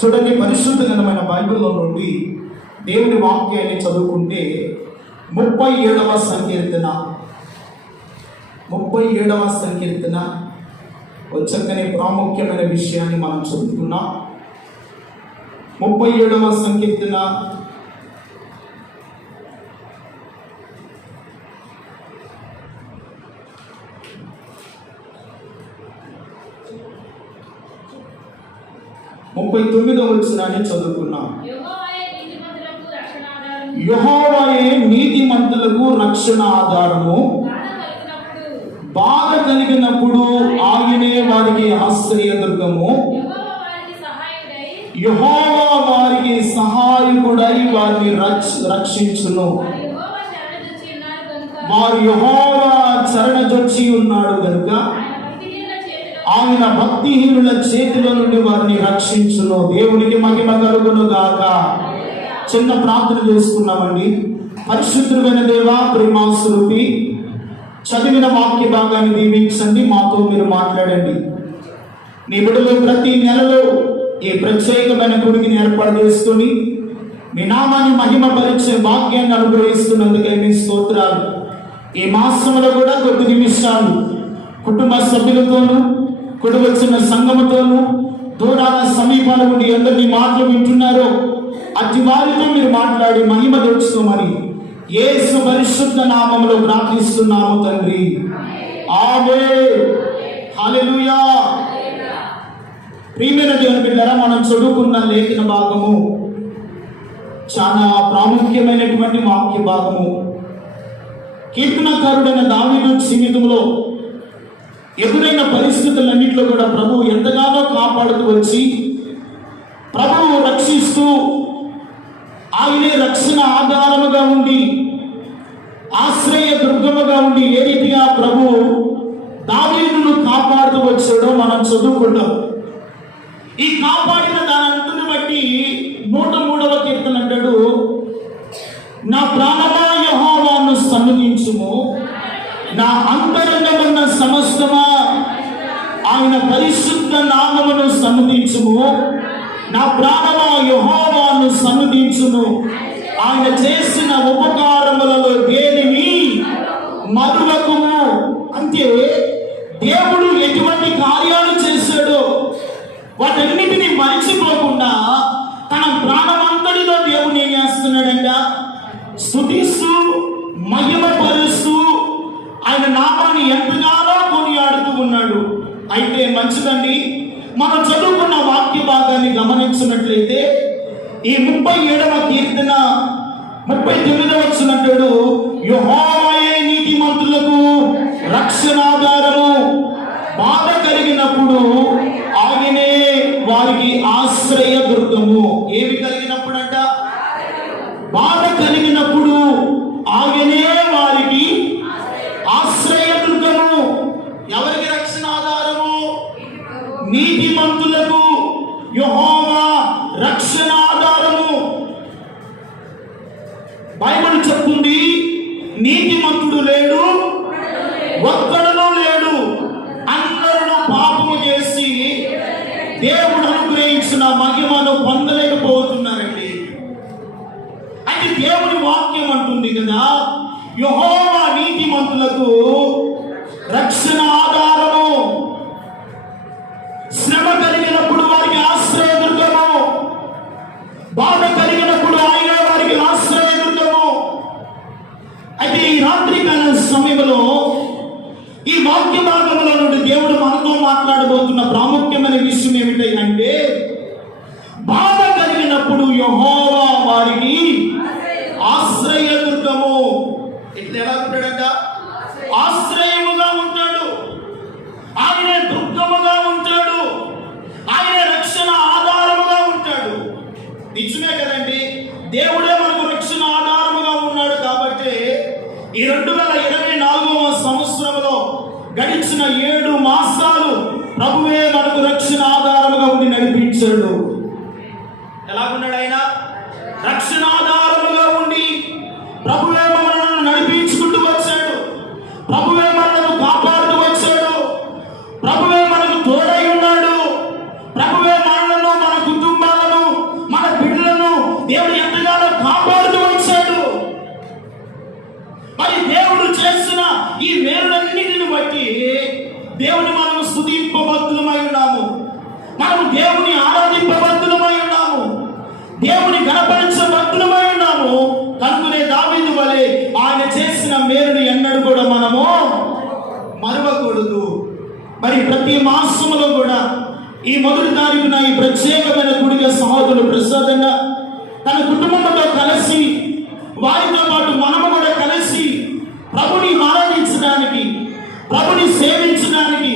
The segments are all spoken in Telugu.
చూడండి, పరిశుద్ధ గ్రంథమైన బైబిల్లో నుండి దేవుని వాక్యాన్ని చదువుకుంటే 37వ సంకీర్తన ఒక చక్కని ప్రాముఖ్యమైన విషయాన్ని మనం చదువుకున్నాం. 37వ సంకీర్తన ముప్పై 39వ వచనాన్ని చదువుకున్నాం. యెహోవాయే నీతిమంతులకు రక్షణ ఆధారము, బాధ కలిగినప్పుడు ఆయనే వారికి ఆశ్రయదుర్గము. యెహోవా వారికి సహాయకుడై వారిని రక్షించును. వారు యెహోవా శరణజొచ్చి ఉన్నాడు గనుక ఆయన భక్తిహీనుల చేతిలో నుండి వారిని రక్షించును. దేవునికి మహిమ కలుగును గాక. చిన్న ప్రార్థన చేసుకున్నామండి. పరిశుద్ధమైన దేవా, ప్రేమాస్వరూపి, చదివిన వాక్య భాగాన్ని దీవించండి, మాతో మీరు మాట్లాడండి. నీ బిడ్డలు ప్రతి నెలలో ఈ ప్రత్యేకమైన గుడిని ఏర్పాటు చేసుకుని మీ నామాన్ని మహిమపరిచే వాక్యాన్ని అనుగ్రహిస్తున్నందుకే మీ స్తోత్రాలు. ఈ మాసంలో కూడా కొద్ది నిమిషాలు కుటుంబ సభ్యులతోనూ కుడి వచ్చిన సంఘముతోనూ దూరాల సమీపాల నుండి అందరినీ మాటలు వింటున్నారో అతి వారితో మీరు మాట్లాడి మహిమ తెచ్చుకోమని యేసు పరిశుద్ధ నామములో ప్రార్థిస్తున్నాము తండ్రి. ఆమేన్. హల్లెలూయా. ప్రియమైన దేవుని బిడ్డలారా, మనం చదువుకున్న లేఖన భాగము చాలా ప్రాముఖ్యమైనటువంటి వాక్య భాగము. కీర్తనకారుడైన దావీదు జీవితంలో ఎదురైన పరిస్థితులన్నింటిలో కూడా ప్రభువు ఎంతగానో కాపాడుతూ వచ్చి ప్రభువు రక్షిస్తూ ఆయనే రక్షణ ఆధారముగా ఉండి ఆశ్రయ దుర్గముగా ఉండి ఏ రీతిగా ప్రభువు దావీదును కాపాడుతూ వచ్చాడో మనం చదువుకుంటాం. ఈ కాపాడిన దానంతని బట్టి 103వ కీర్తన అంటాడు, నా ప్రాణమా యెహోవాను సన్నుతించుము, నా అంతరంగమున్న సమస్తమా ఆయన పరిశుద్ధ నామమును సన్నుతించుము. నా ప్రాణమా యెహోవాను సన్నుతించుము, ఆయన చేసిన ఉపకారములలో దేనిని మరువకుము. అంటే దేవుడు ఎటువంటి కార్యాలు చేశాడో వాటన్నిటిని మరిచిపోకుండా తన ప్రాణమంతటిలో దేవుడు ఏం చేస్తున్నాడంట? స్తుతిస్తూ మహిమపరుస్తూ ఆయన నామాన్ని ఎంతగానో కొనియాడుతూ ఉన్నాడు. అయితే మంచిదండి, మనం చదువుకున్న వాక్య భాగాన్ని గమనించినట్లయితే ఈ 37వ కీర్తన 39వ వచనం, యెహోవాయే నీతిమంతులకు రక్షణాధారము, బాధ కలిగినప్పుడు ఆయనే వారికి ఆశ్రయ దుర్గము. ఏమి కలిగినప్పుడంట? బాధ కలిగినప్పుడు ఆయనే వారికి ఆశ్రయ దుర్గము. ఎవరికి రక్షణ ఆధారము? నీతిమంతులకు యెహోవా రక్షణ ఆధారము. బైబిల్ చెప్తుంది, నీతిమంతుడు లేడు, ఒక్కడును లేడు, అందరూ పాపము చేసి దేవుడు అనుగ్రహించిన మహిమను పొందలేకపోతున్నారండి. అయితే దేవుని వాక్యం అంటుంది కదా, యెహోవా నీతిమంతులకు రక్షణ ఆధారము, శ్రమ కలిగినప్పుడు వారికి ఆశ్రయదుర్గము, బాధ కలిగినప్పుడు ఆయన వారికి ఆశ్రయదుర్గము. అయితే ఈ రాత్రికాల సమయంలో ఈ వాక్య భాగంలో నుండి దేవుడు మనతో మాట్లాడబోతున్న ప్రాముఖ్యమైన విషయం ఏమిటంటే, బాధ కలిగినప్పుడు యెహోవా వారికి ఆశ్రయదుర్గము. ఇట్లా ఎలా ఉంటాడంట? ఆశ్రయముగా ఉంటాడు, ఆయనే దుర్గముగా ఉంటాడు, ఆయనే రక్షణ ఆధారముగా ఉంటాడు. నిజమే కదండి, దేవుడే మనకు రక్షణ ఆధారముగా ఉన్నాడు. కాబట్టి ఈ 2024వ సంవత్సరంలో గడిచిన 7 మాసాలు ప్రభువే మనకు రక్షణ ఆధారముగా ఉండి నడిపించాడు. ఎలాగున్నాడు ఆయన? రక్షణ ఆధారముగా ఉండి ప్రభువే మనల్ని నడిపించుకుంటూ వచ్చాడు, ప్రభువే మనల్ని కాపాడుతూ వచ్చాడు, ప్రభువే మనకు తోడై ఉన్నాడు, ప్రభువే మనలను మన కుటుంబాలను దేవుని మనము స్తుతింపబద్ధులమై ఉన్నాము, మనము దేవుని ఆరాధింపబద్ధులమై ఉన్నాము, దేవుని గణపరచబద్ధులమై ఉన్నాము. కనుకనే దావీదు వలె ఆయన చేసిన మేలుని ఎన్నడూ కూడా మనము మరవకూడదు. మరి ప్రతి మాసములో కూడా ఈ మొదటి తారీఖున ఈ ప్రత్యేకమైన గుడిగా సహోదరులు ప్రసాదన్న తన కుటుంబంతో కలిసి, వారితో పాటు మనము కూడా కలిసి ప్రభుని ఆరాధించడానికి, ప్రభుని సేవించడానికి,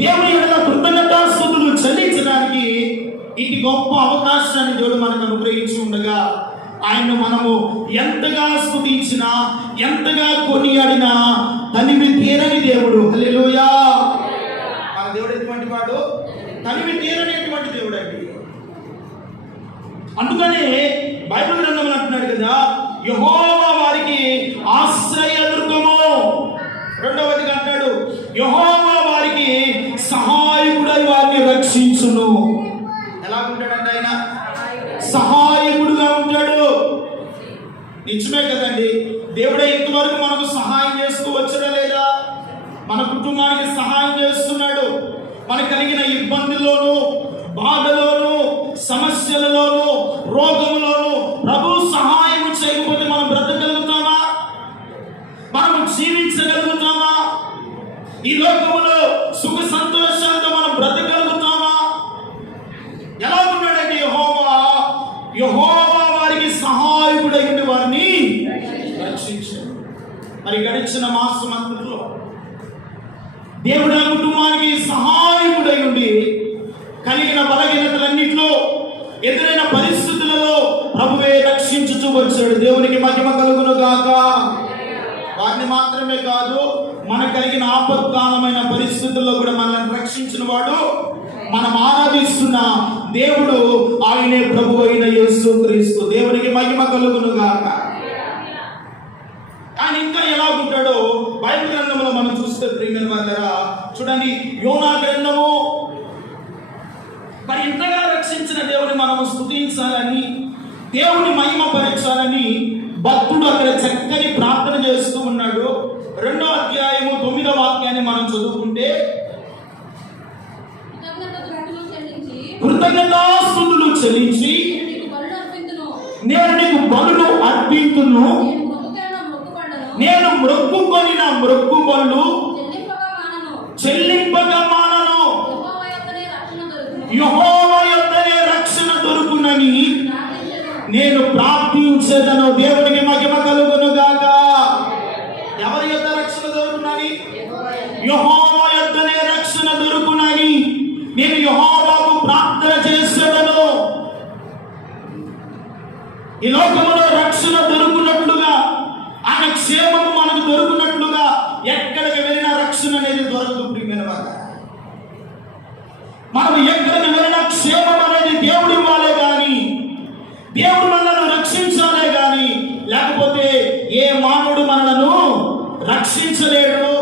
దేవుని యొక్క కృతజ్ఞతాస్తుతులు చెల్లించడానికి ఇది గొప్ప అవకాశాన్ని దేవుడు మనకు అనుగ్రహించి ఉండగా, ఆయన్ను మనము ఎంతగా స్తుతించినా, ఎంతగా కొనియాడినా తనివి తీరని దేవుడు. హల్లెలూయా. మన దేవుడు ఎటువంటి వాడు? తనివి తీరనేటువంటి దేవుడు అండి. అందుకనే బైబిల్ గ్రంథంలో అంటున్నాడు కదా, యెహోవా వారికి ఆశ్రయదుర్గము. రెండవదిగా అంటాడు, యెహోవా వారికి సహాయకుడై వారిని రక్షించును. ఎలా ఉంటాడంటే ఆయన సహాయకుడుగా ఉంటాడు. నిజమే కదండి. దేవుడే ఇంతవరకు మనకు సహాయం చేస్తూ వచ్చాడా లేదా? మన కుటుంబానికి సహాయం చేస్తున్నాడు. మనకు కలిగిన ఇబ్బందుల్లోనూ, బాధలోను, సమస్యలలోను, రోగములోను ప్రభు సహాయం చేయకపోతే మనం బ్రతకగలుగుతామా? మనం జీవించగలుగుతామా? ఈ లోకములో సుఖ సంతోషాలతో మనం బ్రతకగలుగుతామా? ఎలా ఉన్నాడండి యెహోవా? యెహోవా వారికి సహాయకుడై ఉండి వారిని రక్షించాడు. మరి గడిచిన మాసం అంతట్లో దేవుడు ఆ కుటుంబానికి సహాయకుడై ఉండి కలిగిన బలహీనతలన్నింటిలో, ఎదురైన పరిస్థితులలో ప్రభువే రక్షించుచూ వచ్చాడు. దేవునికి మహిమ కలుగును గాక. వారిని మాత్రమే కాదు, మన కలిగిన ఆపత్కాలమైన పరిస్థితుల్లో కూడా మనల్ని రక్షించిన వాడు, మనం ఆరాధిస్తున్న దేవుడు, ఆయనే ప్రభు అయిన యేసుక్రీస్తు. దేవునికి మహిమ కలుగును గాక. ఆయన ఇంకా ఎలా ఉంటాడో బైబిల్ గ్రంథంలో మనం చూస్తే ప్రియమైన వారలారా, చూడండి, యోనా గ్రంథము. మరి ఇంతగా రక్షించిన దేవుని మనము స్తుతించాలని, దేవుని మహిమపరచాలని భక్తుడు అక్కడ చక్కని ప్రార్థన చేస్తూ ఉన్నాడు. 2వ అధ్యాయము 9వ వాక్యాన్ని మనం చదువుకుంటే, కృతజ్ఞతాస్తుతులు చెల్లించి నేను నీకు బలులు అర్పింతును, నేను మొక్కుకొనిన మొక్కుబళ్ళు చెల్లింపగా మానను, యెహోవా యొద్దనే రక్షణ దొరుకునని నేను ప్రార్థించెదను. దేవునికి మహిమ కలుగును గాక. ఎవరి యొద్ద రక్షణ దొరుకునని? యెహోవా యొద్దనే రక్షణ దొరుకునని నేను యెహోవాకు ప్రార్థన చేసేదను. ఈ లోకములో రక్షణ దొరుకున్నట్లుగా, ఆయన క్షేమము మనకు దొరుకున్నట్లుగా ఎక్కడికి వెళ్ళినా రక్షణ అనేది దొరకదు. ప్రియమైన వారు, మనం ఎక్కడికి వెళ్ళినా క్షేమం అనేది దేవుడు ఇవ్వాలే కానీ, దేవుడు మనల్ని రక్షించాలే కానీ, లేకపోతే ఏ మానవుడు మనలను రక్షించలేడు,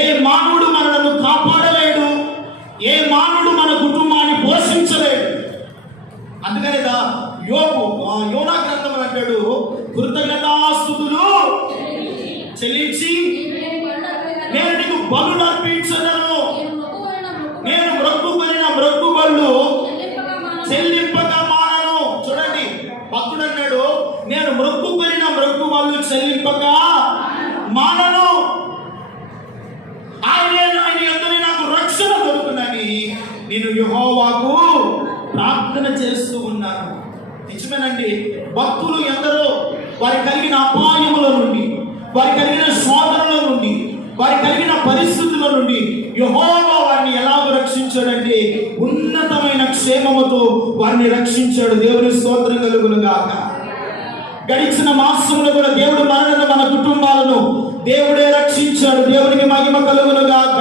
ఏ మానవుడు మనలను కాపాడలేడు, ఏ మానవుడు మన కుటుంబాన్ని పోషించలేడు. అందుకనే యోనా గ్రంథం అంటాడు, కృతజ్ఞతాస్తుతులు చెల్లించి నేను నీకు బలులు అర్పించదను, నేను మొక్కుకొనిన మొక్కుబళ్ళు చెల్లింపగా మానను. చూడండి, భక్తుడు అన్నాడు, నేను మొక్కుకొనిన మొక్కుబళ్ళు చెల్లింపగా మానను. ఆయన ఎంతని నాకు రక్షణ దొరుకునని నేను యెహోవాకు ప్రార్థన చేస్తూ ఉన్నాను. నిజమేనండి. భక్తులు ఎందరో వారి కలిగిన అపాయముల నుండి, వారి కలిగిన శోధనల నుండి, వారి కలిగిన పరిస్థితుల నుండి యెహోవా వారిని ఎలాగ రక్షించాడంటే ఉన్నతమైన క్షేమముతో వారిని రక్షించాడు. దేవుని స్తోత్రం కలుగును గాక. గడిచిన మాసంలో కూడా దేవుడు మనలను, మన కుటుంబాలను దేవుడే రక్షించాడు. దేవునికి మహిమ కలుగును గాక.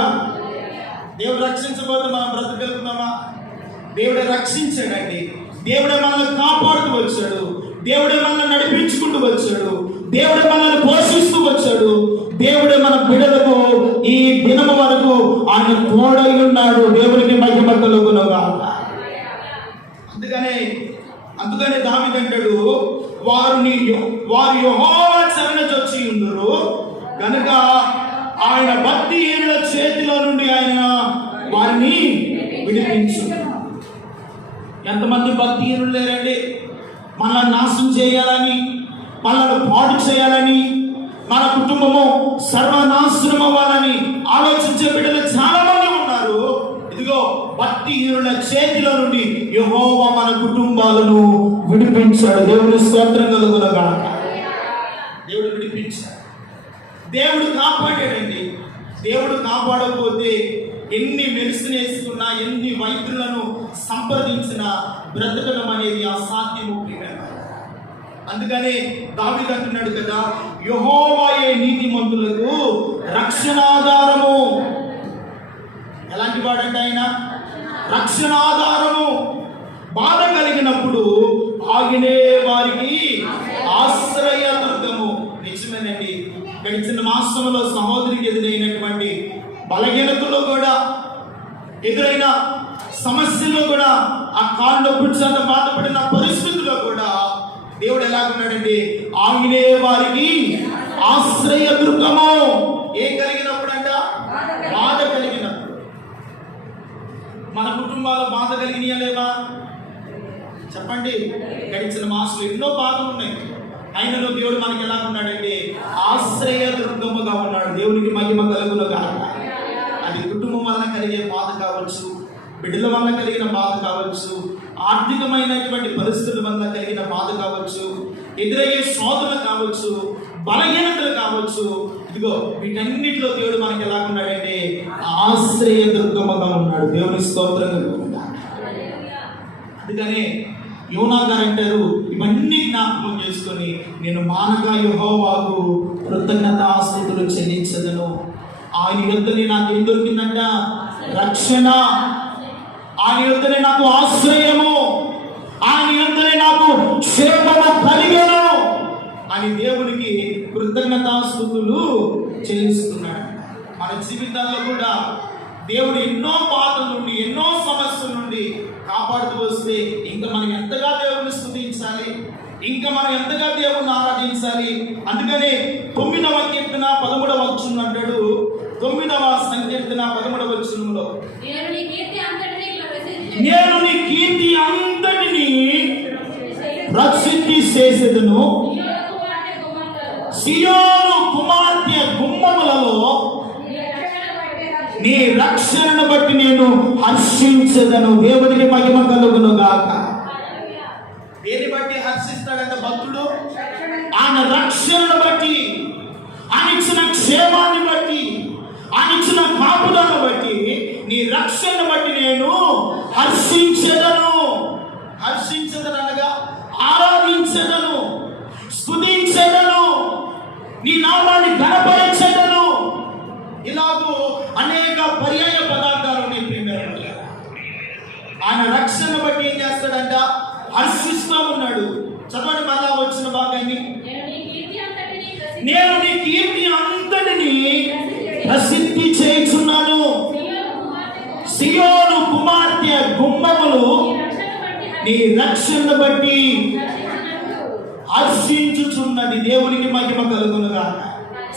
దేవుడు రక్షించబోతే మనం బ్రతకగలుగుతామా? దేవుడే రక్షించాడండి. దేవుడే మనల్ని కాపాడుతూ వచ్చాడు. దేవుడే మనల్ని నడిపించుకుంటూ వచ్చాడు. దేవుడే మనల్ని పోషిస్తూ వచ్చాడు. దేవుడే మన బిడ్డలకు ఈ దినము వరకు ఆయన తోడై ఉన్నాడు. దేవునికి మహిమ కలుగును గాక. అందుకనే దావీదు అంటాడు, వారు యెహోవా శరణు చొచ్చి ఉందురు గనుక ఆయన భక్తిహీనుల చేతిలో నుండి ఆయన వారిని విడిపించు. ఎంతమంది భక్తిహీనులు లేరండి? మనల్ని నాశనం చేయాలని, మనల్ని పాడు చేయాలని, మన కుటుంబము సర్వనాశనం అవ్వాలని ఆలోచించే బిడ్డలు చాలా మంది ఉన్నారు. ఇదిగో భక్తిహీనుల చేతిలో నుండి యెహోవా మన కుటుంబాలను విడిపించాడు. దేవుని స్తోత్రం కలుగునుగాక. దేవుడు విడిపించాడు, దేవుడు కాపాడాడండి. దేవుడు కాపాడకపోతే ఎన్ని మెడిసిన్ వేసుకున్నా, ఎన్ని వైద్యులను సంప్రదించినా బ్రతకడం అనేది అసాధ్యము. అందుకనే దావీదు అంటున్నాడు కదా, యెహోవాయే నీతిమంతులకు రక్షణాధారము. ఎలాంటి వాడంటే ఆయన రక్షణాధారము. బాధ కలిగినప్పుడు ఆగినే వారికి ఆశ్రయ దుర్గము. నిజమేనండి, గడిచిన మాసంలో సహోదరికి ఎదురైనటువంటి బలహీనతలో కూడా, ఎదురైన సమస్యలో కూడా, ఆ కాళ్ళు పుట్టినంత బాధపడిన పరిస్థితుల్లో కూడా దేవుడు ఎలాగున్నాడండి? ఆగినే వారికి ఆశ్రయ దుర్గము. ఏం కలిగినప్పుడు అంట? బాధ కలిగినప్పుడు. మన కుటుంబాల్లో బాధ కలిగినాయా లేవా చెప్పండి? గడిచిన మాసంలో ఎన్నో బాధలు ఉన్నాయి, అయినను దేవుడు మనకి ఎలా ఉన్నాడంటే ఆశ్రయ దుర్గముగా ఉన్నాడు. దేవునికి మహిమ కలుగునుగా. అది కుటుంబం వల్ల కలిగే బాధ కావచ్చు, బిడ్డల వల్ల కలిగిన బాధ కావచ్చు, ఆర్థికమైనటువంటి పరిస్థితుల వల్ల కలిగిన బాధ కావచ్చు, ఎదురయ్యే శోధన కావచ్చు, బలహీనతలు కావచ్చు. ఇదిగో వీటన్నిటిలో దేవుడు మనకి ఎలా ఉన్నాడంటే ఆశ్రయ దుర్గముగా ఉన్నాడు. దేవుని స్తోత్రం కలుగునుగా. అందుకనే యోనా గారు అంటారు, ఇవన్నీ జ్ఞాపకం చేసుకొని నేను మానగా యెహోవాకు కృతజ్ఞతాస్తుతులు చెల్లించదను. ఆయన యొద్దనే నాకు ఏం దొరికిందంట? రక్షణ. ఆయన యొద్దనే నాకు ఆశ్రయము, ఆయన యొద్దనే నాకు క్షేమము కలిగెను అని దేవునికి కృతజ్ఞతాస్తుతులు చెల్లిస్తున్నాడు. మన జీవితాల్లో కూడా దేవుడు ఎన్నో బాధల నుండి, ఎన్నో సమస్యల నుండి కాపాడుతూ వస్తే ఇంకా మనం ఎంతగా దేవుని స్తుతించాలి, ఇంకా మనం ఎంతగా దేవుని ఆరాధించాలి. అందుకనే 9వ కీర్తన 13వ వచనం అంటాడు. 9వ సంకీర్తన 13వ వచనంలో, నేను నీ కీర్తి అంతటిని ప్రసిద్ధి చేసేదను, సియోను కుమార్తె గుమ్మములలో నీ రక్షణను బట్టి నేను హర్షించదను. దేవునికి మహిమ కలుగును గాక. దేని బట్టి హర్షిస్తాడంట భక్తుడు? ఆయన రక్షణను బట్టి, ఆయన ఇచ్చిన క్షేమాన్ని బట్టి, ఆయన ఇచ్చిన కాపుదలను బట్టి, నీ రక్షణను బట్టి నేను హర్షించదను. హర్షించదను అనగా ఆరాధించదను, స్తుతించదను, నీ నామాన్ని ఘనపరచదను. ఇలాగూ అనేక పర్యాయ పదార్థాలు ఉన్నాయి. ఆయన రక్షణ బట్టి ఏం చేస్తాడంట? హర్షిస్తూ ఉన్నాడు. చదవండి మళ్ళా వచ్చిన భాగాన్ని, నేను నీ కీర్తి అంతటిని ప్రసిద్ధి చేయుచున్నాను, సియోను కుమార్తె గుమ్మములు నీ రక్షణ బట్టి హర్షించుచున్నది. దేవునికి మహిమ కలుగునుగా.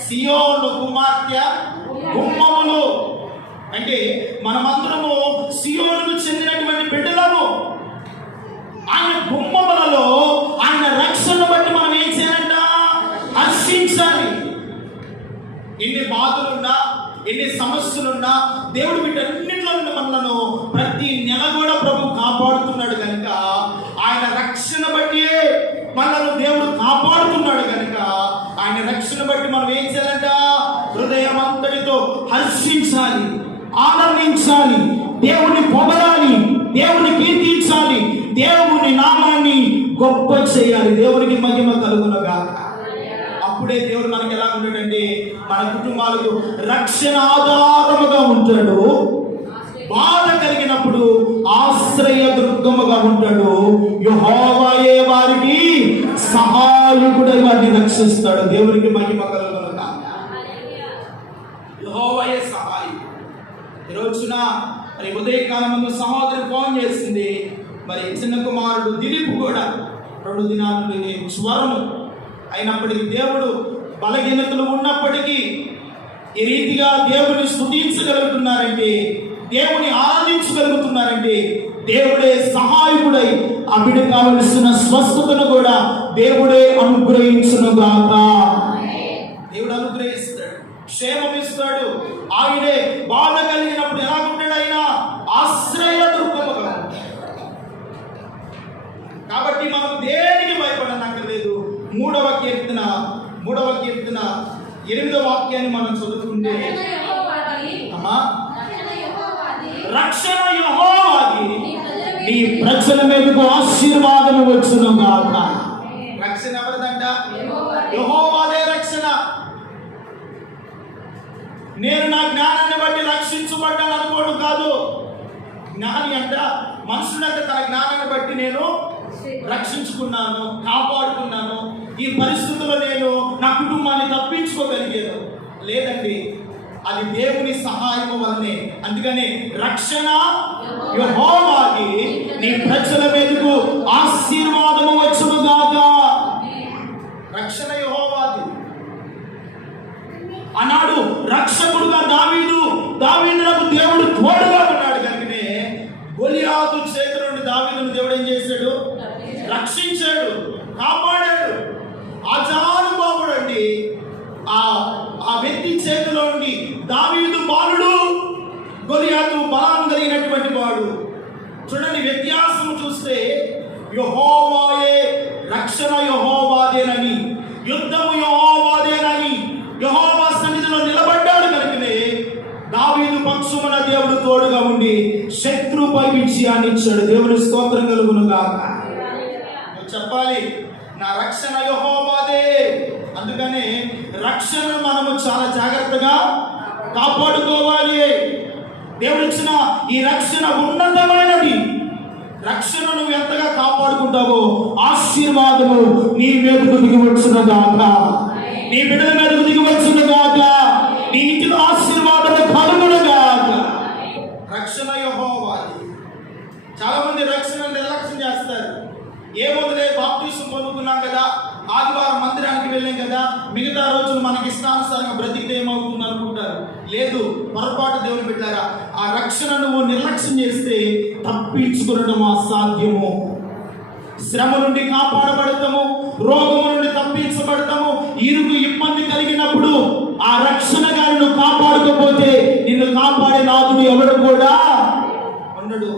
సియోను కుమార్తె గుమ్మములు అంటే మనమందరము సియోనుకు చెందినటువంటి బిడ్డలము. ఆయన గుమ్మములలో ఆయన రక్షణ బట్టి మనం ఏం చేయాలంట? హర్షించాలి. ఎన్ని బాధలున్నా, ఎన్ని సమస్యలున్నా దేవుడు వీటన్నిటిలో నుండి మనలను ప్రతి నెల కూడా ప్రభు కాపాడుతున్నాడు కనుక, ఆయన రక్షణ బట్టి మనలను దేవుడు కాపాడుతున్నాడు కనుక, ఆయన రక్షణ బట్టి మనం ఏం చేయాలంట? హృదయం అంతటితో హర్షించాలి, ఆనందించాలి, దేవుని పొగడాలి, దేవుని కీర్తించాలి, దేవుని నామాన్ని గొప్ప చేయాలి. దేవునికి మహిమ కలుగునుగా. అప్పుడే దేవుడు మనకి ఎలా ఉంటాడంటే మన కుటుంబాలకు రక్షణ ఆధారముగా ఉంటాడు. బాధ కలిగినప్పుడు ఆశ్రయ దుర్గముగా ఉంటాడు. యెహోవాయే వారికి సహాయకుడై వారిని రక్షిస్తాడు. దేవునికి మహిమ కలుగునుగా. యెహోవాయే సహాయం. ఈ రోజున మరి ఉదయకాలం ముందు సహోదరి ఫోన్ చేసింది. మరి చిన్న కుమారుడు దిలీప్ కూడా 2 దినాల నుండి జ్వరము అయినప్పటికీ, దేవుడు బలహీనతలు ఉన్నప్పటికీ ఈ రీతిగా దేవుని స్తుతించగలుగుతున్నారంటే, దేవుని ఆరాధించగలుగుతున్నారంటే దేవుడే సహాయకుడై ఆ బిడ్డ కావలసిన స్వస్థతను కూడా దేవుడే అనుగ్రహించునుగాక. దేవుడు అనుగ్రహిస్తాడు, క్షేమం ఇస్తాడు. ఆయనే బాధ కలిగినప్పుడు ఎలా ఉంటాడు? ఆయన ఆశ్రయ దుర్గముగా. కాబట్టి మనం దేనికి భయపడనక్కర్లేదు. మూడవ కీర్తన 8వ వాక్యాన్ని మనం చదువుకుంటే, అమ్మా, రక్షణ యెహోవాది, నీ ప్రజల మీదకు ఆశీర్వాదము వచ్చును గాక. రక్షణ ఎవరిదంట? యెహోవాదే రక్షణ. నేను నా జ్ఞానాన్ని బట్టి రక్షించబడ్డాను అనుకోవడం కాదు. జ్ఞాని అంట మనుషులంటే తన జ్ఞానాన్ని బట్టి నేను రక్షించుకున్నాను, కాపాడుకున్నాను, ఈ పరిస్థితుల్లో నేను నా కుటుంబాన్ని తప్పించుకోగలిగాను. లేదండి, అది దేవుని సహాయం వల్లనే. అందుకని రక్షణ యెహోవాది, నీ ప్రజల మీదకు ఆశీర్వాదము వచ్చునుగాక. రక్షణ యెహోవాది. ఆనాడు రక్షకుడుగా దావీదులకు దేవుడు తోడుగా ఉన్నాడు కనుకనే గొలియాతు చేతి నుండి దావీదును దేవుడు ఏం చేశాడు? రక్షించాడు, కాపాడాడు. ఆజానుబాబుడు అండి. ఆ వ్యక్తి చేతిలో నుండి దావీదు బాలుడు, గొలియాతు బలం కలిగినటువంటి వాడు. చూడండి, వ్యత్యాసం చూస్తే యెహోవాయే రక్షణ యెహోవాదేనని, యుద్ధము యెహోవాదేనని యెహోవా సన్నిధిలో నిలబడ్డాడు కనుకనే దావీదు పక్షమున దేవుడు తోడుగా ఉండి శత్రుపై విజయాన్ని ఇచ్చాడు. దేవుని స్తోత్రం కలుగును గాక. చెప్పాలి, నా రక్షణ యెహోవాదే. అందుకనే రక్షణను మనము చాలా జాగ్రత్తగా కాపాడుకోవాలి. దేవుడిచ్చిన ఈ రక్షణ ఉన్నతమైనది. రక్షణ నువ్వు ఎంతగా కాపాడుకుంటావో ఆశీర్వాదము నీ మీదకు దిగి వచ్చునుగాక, నీ బిడ్డల మీదకు దిగి వచ్చునుగాక, నీ ఇంటిలో ఆశీర్వాదము కలుగునుగాక. రక్షణ యెహోవాది. చాలా మంది రక్షణ నిర్లక్ష్యం చేస్తారు. ఏమొదలే, బాప్తిసం పొందుకున్నాం కదా, ఆదివారం మందిరానికి వెళ్ళాం కదా, మిగతా రోజులు మనకి ఇష్టానుసారంగా బ్రతికితే ఏమవుతుంది అనుకుంటారు. లేదు, పొరపాటు దేవుని బిడ్డారా. ఆ రక్షణ నువ్వు నిర్లక్ష్యం చేస్తే తప్పించుకునడం అసాధ్యము. శ్రమ నుండి కాపాడబడతాము, రోగము నుండి తప్పించబడతాము. ఇరుగు ఇబ్బంది కలిగినప్పుడు ఆ రక్షణ గాని నువ్వు కాపాడుకోకపోతే నిన్ను కాపాడే నాదుడు ఎవడు కూడా ఉండడు.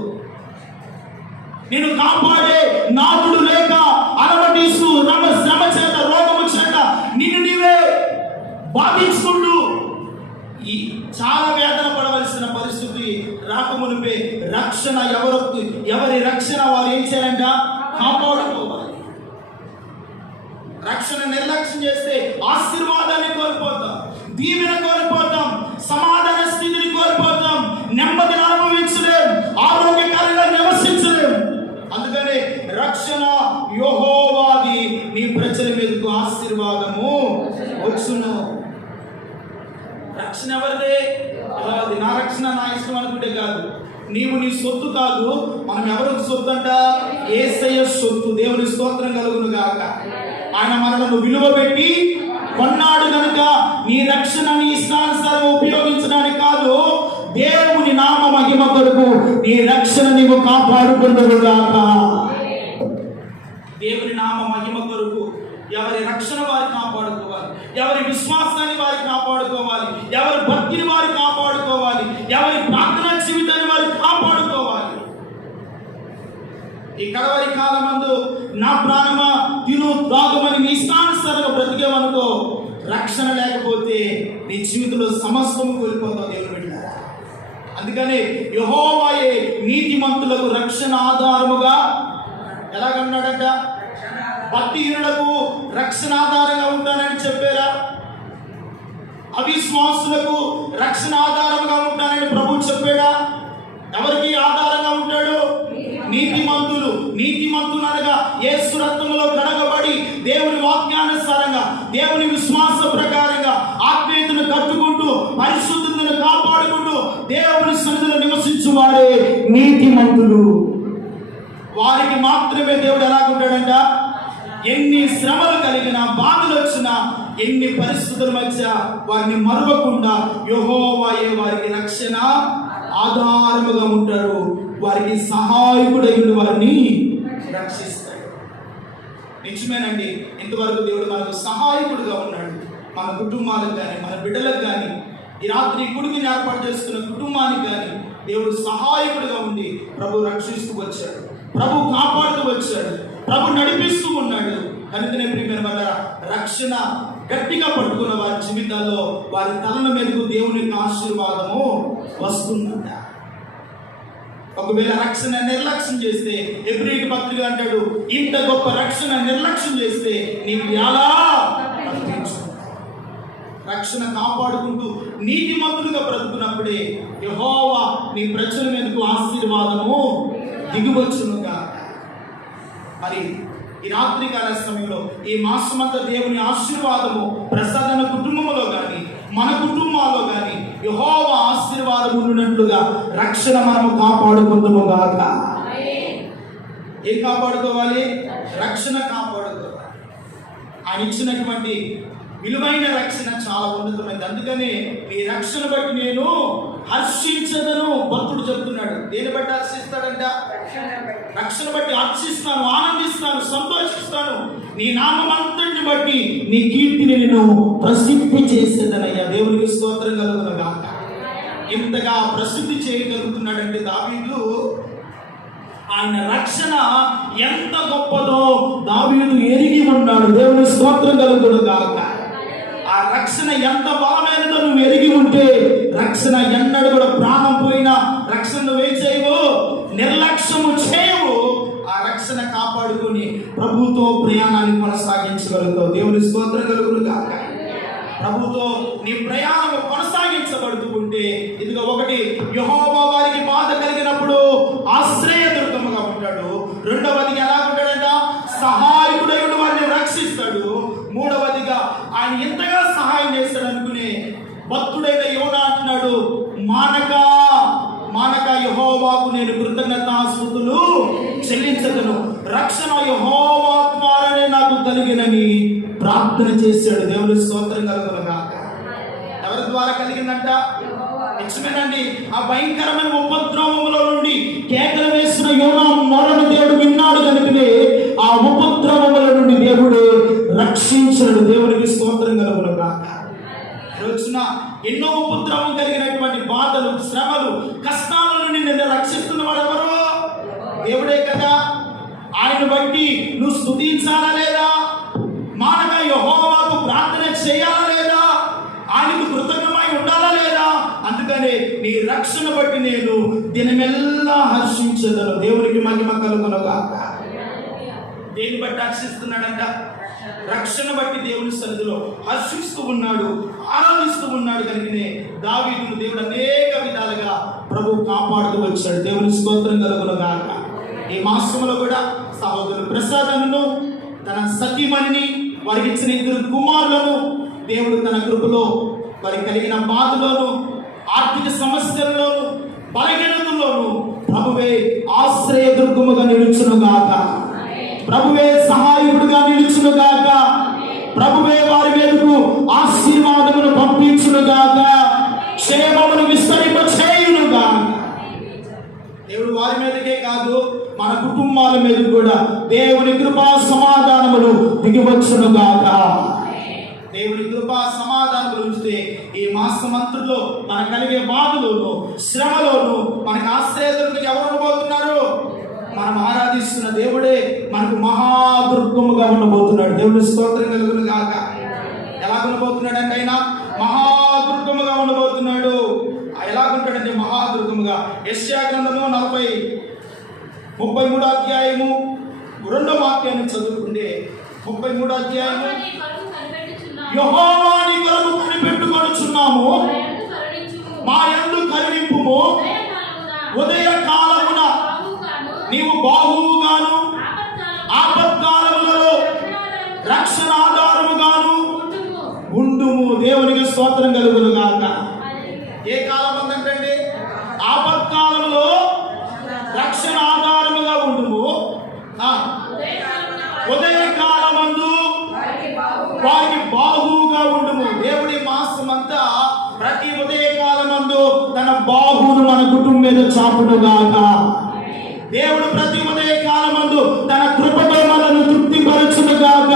నిన్ను కాపాడే నాదుడు లేక అలవటీసు శ్రమ చేత, రోగము చేత నిన్ను నీవే బాధించుకుంటూ చాలా వేదన పడవలసిన పరిస్థితి రాకమునిపే రక్షణ ఎవరి రక్షణ వారు ఏం చేయాలంట? కాపాడుకోవాలి. రక్షణ నిర్లక్ష్యం చేస్తే ఆశీర్వాదాన్ని కోల్పోతాం, దీవెన కోల్పోతాం, సమాధాన స్థితిని కోల్పోతాం, నెమ్మదిని అనుభవించలేం, ఆరోగ్యకరంగా నివసించలేం. అందుకనే రక్షణ యెహోవాది, నీ ప్రజల మీదకు ఆశీర్వాదము వచ్చును. రక్షణ ఎవరిదే? ఎవరిది? నా రక్షణ నా ఇష్టం అనుకుంటే కాదు. నీవు నీ సొత్తు కాదు. మనం ఎవరికి సొత్తు అంట? యేసయ్య సొత్తు. దేవుని స్తోత్రం కలుగును గాక. ఆయన మనలను విలువ పెట్టి కొన్నాడు కనుక నీ రక్షణ నీ ఇష్టానుసారం ఉపయోగించడానికి కాదు, దేవుని నామ మహిమ కొరకు నీ రక్షణ నీవు కాపాడుకుందువు గాక. దేవుని నామ మహిమ కొరకు ఎవరి రక్షణ వారి కాపాడుకోవాలి, ఎవరి విశ్వాసాన్ని వారి కాపాడుకోవాలి, ఎవరి భక్తిని వారి కాపాడుకోవాలి, ఎవరి ప్రార్థనా జీవితాన్ని వారి కాపాడుకోవాలి. ఈ కడవరి కాలమందు నా ప్రాణమా తిను త్రాగమని నీ ఇష్టానుసారంగా బ్రతికేవనుకో, రక్షణ లేకపోతే నీ జీవితంలో సమస్తము కోల్పోతావు. దేవుని బిడ్డలారా, అందుకని యెహోవాయే నీతిమంతులకు రక్షణ ఆధారముగా ఎలాగన్నాడంట? భక్తిహీనులకు రక్షణ ఆధారంగా ఉంటానని చెప్పారా? అవిశ్వాసులకు రక్షణ ఆధారంగా ఉంటానని ప్రభు చెప్పాడా? ఎవరికి ఆధారంగా ఉంటాడు? నీతిమంతులు. నీతిమంతులు అనగా యేసు రక్తములో కడగబడి దేవుని వాక్యానుసారంగా, దేవుని విశ్వాస ప్రకారంగా ఆత్మీయతను కట్టుకుంటూ, పరిశుద్ధతను కాపాడుకుంటూ దేవుని సన్నిధిలో నివసించువారే నీతిమంతులు. వారికి మాత్రమే దేవుడు ఎలాగుంటాడంట? ఎన్ని శ్రమలు కలిగినా, బాధలు వచ్చినా ఎన్ని పరిస్థితుల మధ్య వారిని మరువకుండా యెహోవాయే వారికి రక్షణ ఆధారముగా ఉంటారు. వారికి సహాయకుడై ఉండి వారిని రక్షిస్తాడు. నిజమేనండి, ఇంతవరకు దేవుడు మనకు సహాయకుడుగా ఉన్నాడు. మన కుటుంబాలకు కానీ మన బిడ్డలకు కానీ ఈ రాత్రి గుడిని ఏర్పాటు చేసుకున్న కుటుంబానికి కానీ దేవుడు సహాయకుడిగా ఉండి ప్రభు రక్షిస్తూ వచ్చాడు, ప్రభు కాపాడుతూ వచ్చాడు, ప్రభు నడిపిస్తూ ఉన్నాడు. కనుకనే ప్రియమైన వారా, రక్షణ గట్టిగా పట్టుకున్న వారి జీవితాల్లో వారి తలల మీదకు దేవుని ఆశీర్వాదము వస్తుందంట. ఒకవేళ రక్షణ నిర్లక్ష్యం చేస్తే, హెబ్రీయుల పత్రిక అంటాడు, ఇంత గొప్ప రక్షణ నిర్లక్ష్యం చేస్తే నీకు ఎలా రక్షణ కాపాడుకుంటూ నీతిమంతులుగా బ్రతుకున్నప్పుడే యెహోవా నీ ప్రజల మీదకు ఆశీర్వాదము దిగువచ్చునుగా. మరి ఈ రాత్రికాల సమయంలో ఈ మాసమంతా దేవుని ఆశీర్వాదము ప్రసాదన కుటుంబంలో కానీ మన కుటుంబాల్లో కానీ యెహోవా ఆశీర్వాదం ఉన్నట్లుగా రక్షణ మనము కాపాడుకుందాము గాక. ఏం కాపాడుకోవాలి? రక్షణ కాపాడుకోవాలి. ఆయన ఇచ్చినటువంటి విలువైన రక్షణ చాలా ఉన్నతమైనది. అందుకనే నీ రక్షణ బట్టి నేను హర్షించదను భక్తుడు చెప్తున్నాడు. దేని బట్టి హర్షిస్తాడంట? రక్షణ బట్టి హర్షిస్తాను, ఆనందిస్తాను, సంతోషిస్తాను. నీ నామమంతటిని బట్టి నీ కీర్తిని నేను ప్రసిద్ధి చేసేదనయ్యా. దేవునికి స్తోత్రం కలుగును గాక. ఇంతగా ప్రసిద్ధి చేయగలుగుతున్నాడంటే దావీదు, ఆయన రక్షణ ఎంత గొప్పదో దావీదు ఎరిగి ఉన్నాడు. దేవుని స్తోత్రం కలుగును గాక. ఆ రక్షణ ఎంత బలమైనదో నువ్వు ఎరిగి ఉంటే రక్షణ ఎన్నడూ కూడా ప్రాణం పోయినా రక్షణ నువ్వేం చేయవు, నిర్లక్ష్యము చేయవు. ఆ రక్షణ కాపాడుకొని ప్రభుతో ప్రయాణాన్ని కొనసాగించగలుగుతావు. దేవుని స్తోత్రం కలుగును గాక. ప్రభుతో నీ ప్రయాణం కొనసాగించబడుతూ ఉంటే ఇదిగో ఒకటి, యెహోవా వారికి బాధ కలిగినప్పుడు ఆశ్రయదుర్గముగా ఉంటాడు. రెండవదిగా ఎలా ఉంటాడంట? సహాయకుడై వారిని రక్షిస్తాడు. మూడవదిగా ఆయన ఎంతగా సహాయం చేస్తాడు అనుకునే భక్తుడైన యోనా అంటున్నాడు, మానక యెహోవాకు నేను కృతజ్ఞతాస్తుతులు చెల్లించదను. రక్షణ యెహోవా ద్వారానే నాకు కలిగినని ప్రార్థన చేశాడు. దేవుని స్తోత్రం కలుగును గాక. ఎవరి ద్వారా కలిగిందంట? నిజమేనండి. ఆ భయంకరమైన ఉపద్రవములో నుండి కేకలు వేసిన యోనా మొరను దేవుడు విన్నాడు కనుకనే ఆ ఉపద్రవముల నుండి దేవుడు రక్షించాడు. దేవునికి స్తోత్రం కలుగును గాక. రోజున ఎన్నో ఉపద్రవం కలిగినటువంటి బాధలు, శ్రమలు, కష్టాల నుండి నిన్ను రక్షిస్తున్నవాడు ఎవరు? దేవుడే కదా. ఆయన బట్టి నువ్వు స్తుతించాలా లేదా? మానగా యెహోవాకు ప్రార్థన చేయాలా లేదా? ఆయనకు కృతజ్ఞమై ఉండాలా లేదా? అందుకనే నీ రక్షణ బట్టి నేను దినమెల్లా హర్షించదను. దేవునికి మహిమ కలుగును గాక. దేని బట్టి హర్షిస్తున్నాడంట? రక్షణ బట్టి దేవుని సన్నిధిలో హర్షిస్తూ ఉన్నాడు, ఆనందిస్తూ ఉన్నాడు. కనుకనే దావీదును దేవుడు అనేక విధాలుగా ప్రభు కాపాడుతూ వచ్చాడు. దేవుని స్తోత్రం కలుగును గాక. ఈ మాసంలో కూడా సహోదరుడు ప్రసాదను, తన సతీమణిని, వారికి ఇచ్చిన 2 కుమారులను దేవుడు తన కృపలో వారికి కలిగిన బాధలోను, ఆర్థిక సమస్యలలోను, బలహీనతల్లోను ప్రభువే ఆశ్రయదుర్గముగా నిలుచును గాక. ప్రభువే సహాయకుడుగా నిలుచును గాక. ప్రభువే వారి మీదకు ఆశీర్వాదమును పంపించును గాక. క్షేమమును విస్తరింప చేయును గాక. దేవుడు వారి మీదకే కాదు, మన కుటుంబాల మీద కూడా దేవుని కృపా సమాధానములు దిగివచ్చును గాక. దేవుని కృపా సమాధానములు ఉంచితే ఈ మాసమంతలో మన కలిగే బాధలోను, శ్రమలోను మనకు ఆశ్రయదుర్గం ఎవరు ఉండబోతున్నారు? మనం ఆరాధిస్తున్న దేవుడే మనకు మహాదుర్గముగా ఉండబోతున్నాడు. దేవుని స్తోత్రం కలుగును గాక. ఎలా ఉండబోతున్నాడు అంటే ఆయన మహాదుర్గముగా ఉండబోతున్నాడు. ఎలాగుంటాడంటే మహాదుర్గముగా. యెషయా గ్రంథము 33 అధ్యాయము 2వ వాక్యాన్ని చదువుకుంటే, 33 అధ్యాయము, యెహోవా నీ కొరకు కనిపెట్టుకొనుచున్నాము, మా యందు కరుణింపుము, ఉదయ కాలమున నీవు బాహువుగాను ఆపత్కాలములలో రక్షణ ఆధారముగాను ఉండుము. దేవునికి స్తోత్రం కలుగును గాక. ఏ కాలం ఉందంటే ఆపత్కాలంలో రక్షణ ఆధారముగా ఉండుము, ఉదయ కాలమందు వారికి బాహు బాహువును మన కుటుంబం మీద చాపునుగాక. దేవుడు ప్రతి ఉదయ కాలమందు తన కృపతో మనను తృప్తిపరచునుగాక.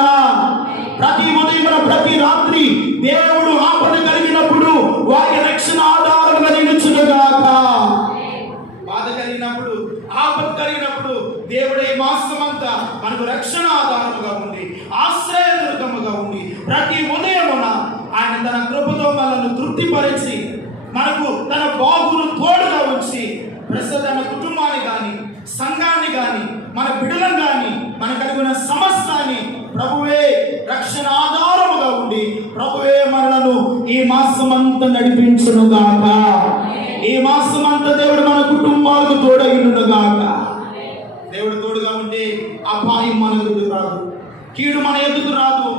ప్రతి ఉదయం ప్రతి రాత్రి దేవుడు ఆపద కలిగినప్పుడు వారి రక్షణ ఆధారంగా నిలుచునుగాక. బాధ కలిగినప్పుడు, ఆపద కలిగినప్పుడు దేవుడే మాసమంతా మనకు రక్షణ ఆధారముగా ఉండి, ఆశ్రయదుర్గముగా ఉండి, ప్రతి ఉదయమున ఆయన తన కృపతో మనల్ని తృప్తిపరిచి, మనకు తన బాగును తోడుగా ఉంచి, ప్రస్తుత కుటుంబాన్ని కానీ, సంఘాన్ని కానీ, మన బిడ్డలను కానీ, మన కలిగిన సమస్తాన్ని ప్రభువే రక్షణ ఆధారముగా ఉండి, ప్రభువే మనలను ఈ మాసమంతా నడిపించునుగాక. ఈ మాసమంతా దేవుడు మన కుటుంబాలకు తోడైనుగాక. దేవుడు తోడుగా ఉంటే అపాయం మన ఎదుగు రాదు, కీడు మన ఎదుగు రాదు,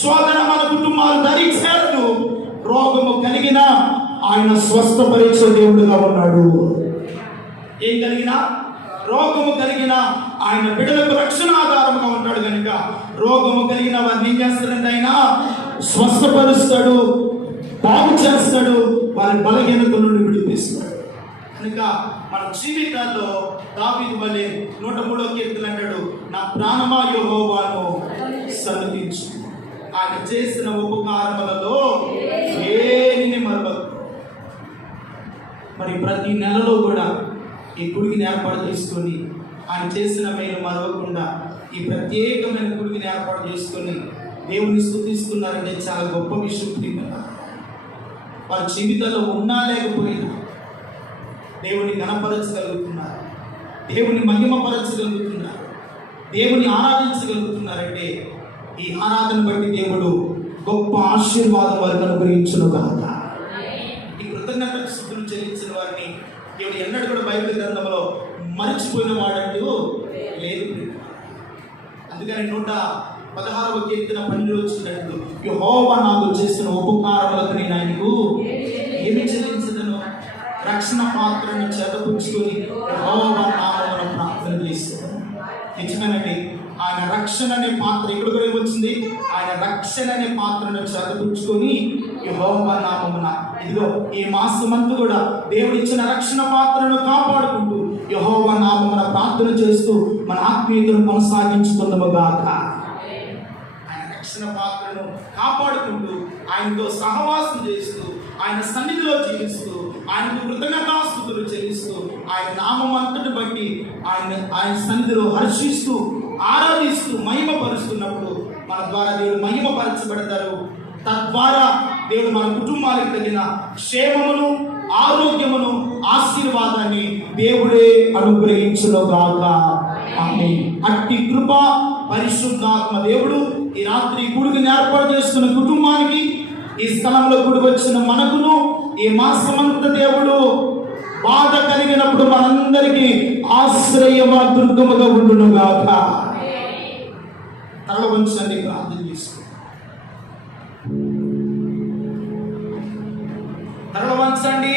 శోధన మన కుటుంబాలు దరి చేరదు. రోగము కలిగిన ఆయన స్వస్థపరిచే దేవుడుగా ఉన్నాడు. ఏం కలిగినా, రోగము కలిగిన ఆయన బిడ్డలకు రక్షణ ఆధారంగా ఉంటాడు కనుక రోగము కలిగిన వారిని ఏం చేస్తాడంటే ఆయన స్వస్థపరుస్తాడు, బాగు చేస్తాడు, వారి బలహీనతల నుండి విడిపిస్తాడు. కనుక మన జీవితాల్లో దావీదు వలె 103వ కీర్తన అంటాడు, నా ప్రాణమా యెహోవాను సన్నుతించు, ఆయన చేసిన ఉపకారములలో ఏనిని మరవకు. మరి ప్రతి నెలలో కూడా ఈ గుడిని ఏర్పాటు చేసుకొని ఆయన చేసిన మేలు మరవకుండా ఈ ప్రత్యేకమైన గుడిని ఏర్పాటు చేసుకొని దేవుని స్తుతిస్తున్నారంటే చాలా గొప్ప విషయం. వారి జీవితంలో ఉన్నా లేకపోయినా దేవుని ఘనపరచగలుగుతున్నారు, దేవుని మహిమపరచగలుగుతున్నారు, దేవుని ఆరాధించగలుగుతున్నారంటే ఈ ఆరాధన బట్టి దేవుడు గొప్ప ఆశీర్వాదం వారికి అనుగ్రహించునుగాక. ఈ కృతజ్ఞత స్తుతులు చెల్లించిన వారిని దేవుడు ఎన్నడూ కూడా బైబిల్ గ్రంథంలో మరిచిపోయిన వాడంటూ లేదు. అందుకని 116వ కీర్తన 12 వచ్చినట్లు, యెహోవా నాకు చేసిన ఉపకారములకు నేను ఆయనకు ఏమి చెల్లించదను? రక్షణ పాత్రను చేతపుచ్చుకొని యెహోవా నామమున ప్రార్థన చేస్తాను. నిజమేనండి, ఆయన రక్షణ అనే పాత్ర ఇక్కడ కూడా ఏమొచ్చింది? ఆయన రక్షణ అనే పాత్రను చేతపుచ్చుకొని యెహోవా నామమున, ఇదిగో ఈ మాసమంతా కూడా దేవుడు ఇచ్చిన రక్షణ పాత్రను కాపాడుకుంటూ యెహోవా నామమున ప్రార్థన చేస్తూ మన ఆత్మీయతను కొనసాగించుకుందాముగాక. ఆయన రక్షణ పాత్రను కాపాడుకుంటూ ఆయనతో సహవాసం చేస్తూ ఆయన సన్నిధిలో జీవిస్తూ ఆయనకు కృతజ్ఞతాస్తుతులు చెల్లిస్తూ ఆయన నామం అంతటి బట్టి ఆయన సన్నిధిలో హర్షిస్తూ ఆరాధిస్తూ మహిమపరుస్తున్నప్పుడు మన ద్వారా దేవుడు మహిమపరచబడతారు. తద్వారా దేవుడు మన కుటుంబాలకు తగిన క్షేమమును, ఆరోగ్యమును, ఆశీర్వాదాన్ని దేవుడే అనుగ్రహించునుగాక. ఆమేన్. అట్టి కృప పరిశుద్ధాత్మ దేవుడు ఈ రాత్రి గుడిని ఏర్పాటు చేసుకున్న కుటుంబానికి, ఈ స్థలంలో గుడి వచ్చిన మనకును, ఈ మాసమంతా దేవుడు బాధ కలిగినప్పుడు మనందరికీ ఆశ్రయమా దుర్గముగా ఉండునుగాక. తల వంచండి, ప్రార్థన చేసుకో. తల వంచండి.